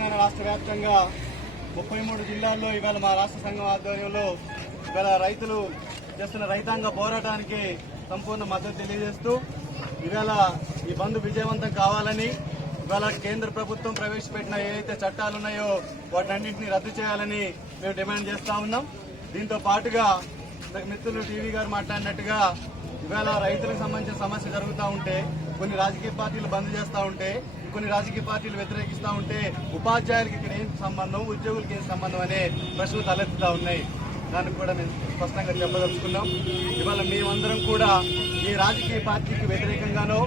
తెలంగాణ రాష్ట్ర వ్యాప్తంగా 33 జిల్లాల్లో ఇవాళ మా రాష్ట్ర సంఘం ఆధ్వర్యంలో ఇవాళ రైతులు చేస్తున్న రైతాంగ పోరాటానికి సంపూర్ణ మద్దతు తెలియజేస్తూ ఇవాళ ఈ బంద్ విజయవంతం కావాలని ఇవాళ కేంద్ర ప్రభుత్వం ప్రవేశపెట్టిన ఏవైతే చట్టాలు ఉన్నాయో వాటన్నింటినీ రద్దు చేయాలని మేము డిమాండ్ చేస్తా ఉన్నాం. దీంతో పాటుగా మిత్రులు టీవీ గారు మాట్లాడినట్టుగా ఇవాళ రైతులకు సంబంధించిన సమస్య జరుగుతూ ఉంటే కొన్ని రాజకీయ పార్టీలు బంద్ చేస్తూ ఉంటే కొన్ని రాజకీయ పార్టీలు వ్యతిరేకిస్తూ ఉంటే ఉపాధ్యాయులకి ఇక్కడ ఏం సంబంధం, ఉద్యోగులకి ఏం సంబంధం అనే ప్రశ్నలు తలెత్తుతా ఉన్నాయి. దానికి కూడా మేము స్పష్టంగా చెప్పదలుచుకున్నాం. ఇవాళ మేమందరం కూడా ఈ రాజకీయ పార్టీకి వ్యతిరేకంగానో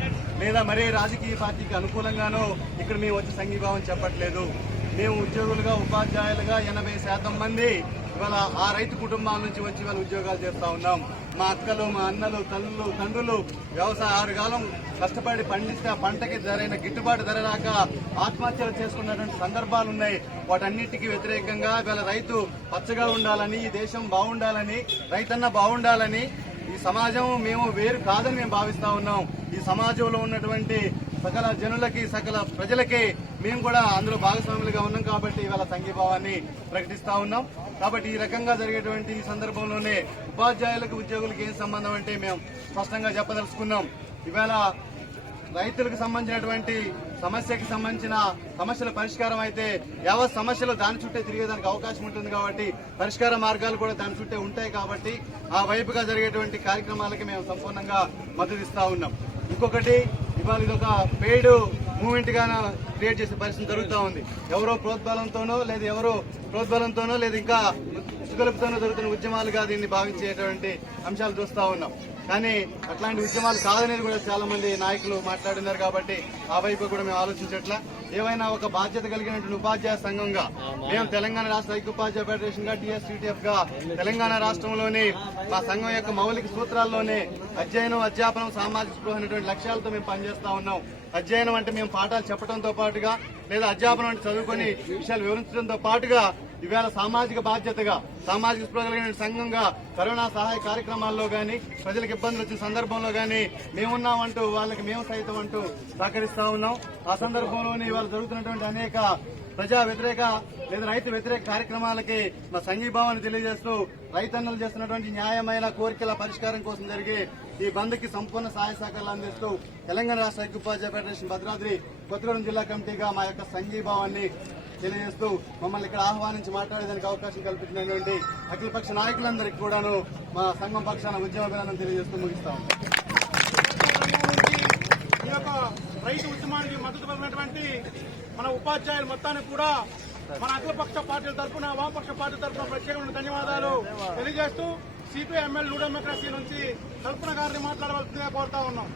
లేదా మరే రాజకీయ పార్టీకి అనుకూలంగానో ఇక్కడ మేము వచ్చి సంఘీభావం చెప్పట్లేదు. మేము ఉద్యోగులుగా ఉపాధ్యాయులుగా 80% మంది ఇవాళ ఆ రైతు కుటుంబాల నుంచి వచ్చి ఇవాళ ఉద్యోగాలు చేస్తా ఉన్నాం. మా అక్కలు, మా అన్నలు, తల్లులు, తండ్రులు వ్యవసాయ 6 కాలం కష్టపడి పండిస్తే ఆ పంటకి సరైన గిట్టుబాటు ధర రాక ఆత్మహత్యలు చేసుకున్నటువంటి సందర్భాలు ఉన్నాయి. వాటన్నిటికీ వ్యతిరేకంగా ఇవాళ రైతు పచ్చగా ఉండాలని, ఈ దేశం బాగుండాలని, రైతన్న బాగుండాలని, ఈ సమాజం మేము వేరు కాదని మేము భావిస్తా ఉన్నాం. ఈ సమాజంలో ఉన్నటువంటి సకల జనులకి, సకల ప్రజలకి మేము కూడా అందులో భాగస్వాములుగా ఉన్నాం కాబట్టి ఇవాళ సంఘీభావాన్ని ప్రకటిస్తా ఉన్నాం. కాబట్టి ఈ రకంగా జరిగేటువంటి ఈ సందర్భంలోనే ఉపాధ్యాయులకు, ఉద్యోగులకు ఏం సంబంధం అంటే మేము స్పష్టంగా చెప్పదలుచుకున్నాం. ఇవాళ రైతులకు సంబంధించినటువంటి సమస్యకి సంబంధించిన సమస్యల పరిష్కారం అయితే యావత్ సమస్యలు దాని చుట్టే తిరిగేదానికి అవకాశం ఉంటుంది కాబట్టి పరిష్కార మార్గాలు కూడా దాని చుట్టే ఉంటాయి కాబట్టి ఆ వైపుగా జరిగేటువంటి కార్యక్రమాలకి మేము సంపూర్ణంగా మద్దతు ఇస్తా ఉన్నాం. ఇంకొకటి, ఇవాళ ఇదొక పెయిడ్ మూవ్మెంట్ గాను క్రియేట్ చేసే పరిస్థితి జరుగుతూ ఉంది. ఎవరో ప్రోద్బలంతోనో లేదా ఇంకా ఉసుగొలుపుతోనో జరుగుతున్న ఉద్యమాలుగా దీన్ని భావించేటువంటి అంశాలు చూస్తా ఉన్నాం. కానీ అట్లాంటి ఉద్యమాలు కాదనేది కూడా చాలా మంది నాయకులు మాట్లాడున్నారు కాబట్టి ఆ వైపు కూడా మేము ఆలోచించట్లా. ఏవైనా ఒక బాధ్యత కలిగినటువంటి ఉపాధ్యాయ సంఘంగా మేము తెలంగాణ రాష్ట్ర ఐక్యోపాధ్యాయ ఫెడరేషన్ గా, టీఎస్టీటీఎఫ్ గా తెలంగాణ రాష్ట్రంలోని మా సంఘం యొక్క మౌలిక సూత్రాల్లోనే అధ్యయనం, అధ్యాపనం, సామాజిక స్పృహ అనేటువంటి లక్ష్యాలతో మేము పనిచేస్తా ఉన్నాం. అధ్యయనం అంటే మేము పాఠాలు చెప్పడంతో పాటుగా లేదా అధ్యాపనం అంటే చదువుకొని విషయాలు వివరించడంతో పాటుగా ఇవాళ సామాజిక బాధ్యతగా, సామాజిక స్పృహ కలిగిన సంఘంగా కరోనా సహాయ కార్యక్రమాల్లో గానీ, ప్రజలకు ఇబ్బందులు వచ్చిన సందర్భంలో గానీ మేమున్నామంటూ వాళ్ళకి మేము సైతం అంటూ సహకరిస్తా ఉన్నాం. ఆ సందర్భంలోనే ఇవాళ జరుగుతున్నటువంటి అనేక ప్రజా వ్యతిరేక లేదా రైతు వ్యతిరేక కార్యక్రమాలకి మా సంఘీభావాన్ని తెలియజేస్తూ రైతన్నలు చేస్తున్నటువంటి న్యాయమైన కోరికల పరిష్కారం కోసం జరిగే ఈ బంద్ కి సంపూర్ణ సహాయ సహకారాలు అందిస్తూ తెలంగాణ రాష్ట్ర ఐక్యోపాధ్యాయ ఫెడరేషన్ భద్రాద్రి కొత్తగూడెం జిల్లా కమిటీగా మా యొక్క సంఘీభావాన్ని తెలియజేస్తూ మమ్మల్ని ఇక్కడ ఆహ్వానించి మాట్లాడేదానికి అవకాశం కల్పించినటువంటి అఖిలపక్ష నాయకులందరికీ కూడాను మా సంఘం పక్షాన ఉద్యమాభినందన తెలియజేస్తూ ముగిస్తాం. ఈ యొక్క రైతు ఉద్యమానికి మద్దతు పలికినటువంటి మన ఉపాధ్యాయులు మొత్తానికి కూడా మన అఖిలపక్ష పార్టీల తరఫున, వామపక్ష పార్టీ తరఫున ప్రత్యేకమైన ధన్యవాదాలు తెలియజేస్తూ సిపిఐ ఎమ్మెల్యే న్యూ డెమోక్రసీ నుంచి కల్పన గారిని మాట్లాడవలసిందిగా కోరుతా ఉన్నాం.